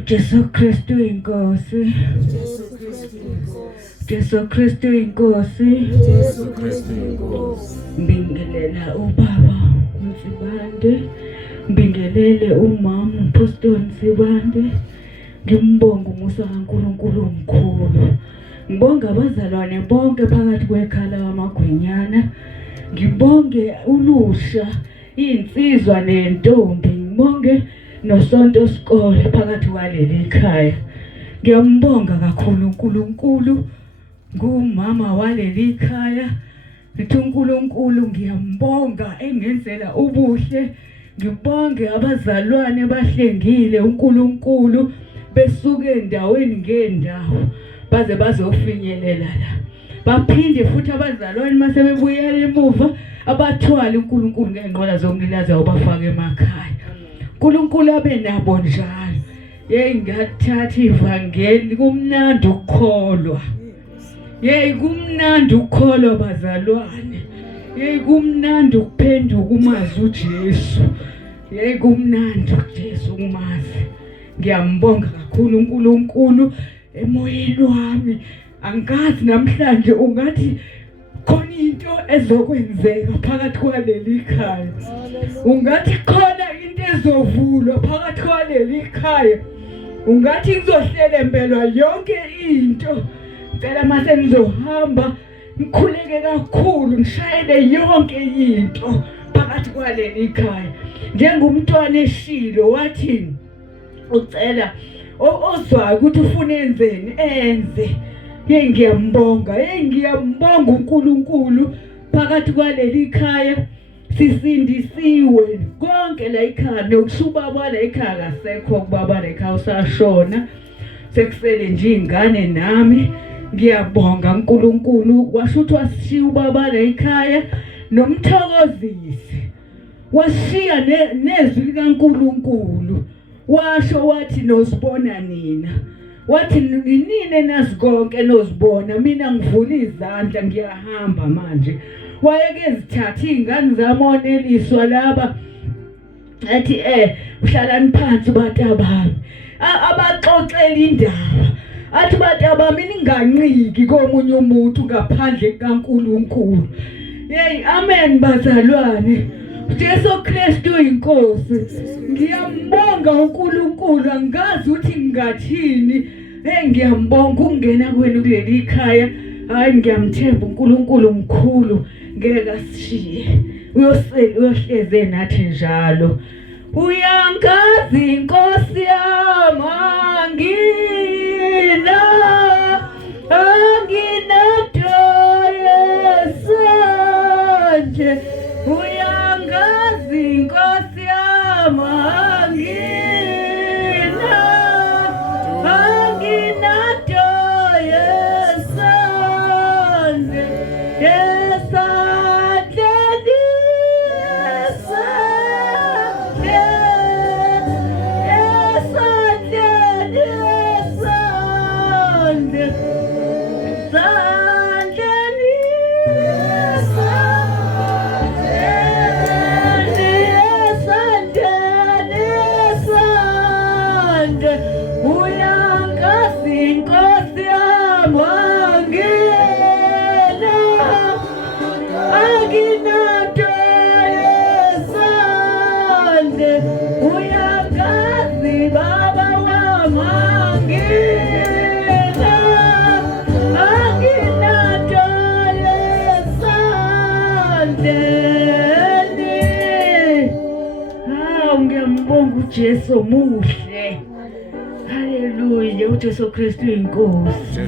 Jesu Kristu inkosi. Jesu Kristu inkosi. Mbingelela ubaba uNsibande, mbingelele umama uPastor Nsibande. Ngimbonga umusa kaNkulunkulu omkhulu. Ngibonga abazalwane bonke phakathi kwekhala kaMagwinyana. Ngibonge ulusha, insizwa nentombi. Ngibonge noSonto Sikole phakathi kwaleli khaya. Ngiyambonga kakhulu uNkulunkulu, ngumama waleli khaya. Ngithi uNkulunkulu ngiyambonga engenzela ubuhle. Ngibonge abazalwane bahlengile uNkulunkulu besuke endaweni ngendawo baze bazofinyelela la. Baphinde futhi abazalwane mase bebuyela emuva abathwala uNkulunkulu ngenqola zomlilaza obafaka emakhaya. uNkulunkulu abe nabo njalo. Ngathatha ivangeli, kumnandi ukukholwa. Kumnandi ukukholwa bazalwane. Kumnandi ukuphenduka umazi uJesu. Kumnandi uJesu umazi. Ngiyambonga kakhulu uNkulunkulu emoyeni wami. Angazi namhlanje ungathi khona into ezokwenzeka phakathi kwaleli khaya. Ungathi khona into ezovulwa phakathi kwaleli khaya. Ungathi kuzohlelembelwa yonke into. Ngicela mase ngizohamba ngikhuleke kakhulu ngishayele yonke into phakathi kwaleli khaya. Njengomntwana eShilo wathi ucela ozwayo ukuthi ufuna enzeni enze. Ngiyambonga uNkulunkulu phakathi kwaleli khaya. Sisindisiwe konke la ekhaya, nokusubaba la ekhaya akasekho, kubaba la ekhaya usashona, sekusele nje ingane nami. Ngiyabonga uNkulunkulu, washo ukuthi wasishiya ubaba la ekhaya nomthokozisi, washiya nezwi likaNkulunkulu. Washo wathi nozibona nina, wathi nine nazi konke nozibona, mina ngivula izandla ngiyahamba manje. Wayeke zithatha izingane zami oneliswa laba athi uhlalani phansi batabami abaxoxela indaba, athi batabami ninganciki komunye umuntu ngaphandle kaNkulunkulu. Amen bazalwane. Jesu Kristu inkosi. Ngiyambonga uNkulunkulu, angazi ukuthi ngingathini. Ngiyambonga ukungena kwenu kuleli khaya. Hayi ngiyamthemba uNkulunkulu omkhulu, ngeke asishiye. Uyohleze nathi njalo. Uyangazi inkosi yami, anginato yesanje. Uyangazi inkosi yami, anginato yesanje. Jesu muhle. Haleluya. uJesu Kristu inkosi.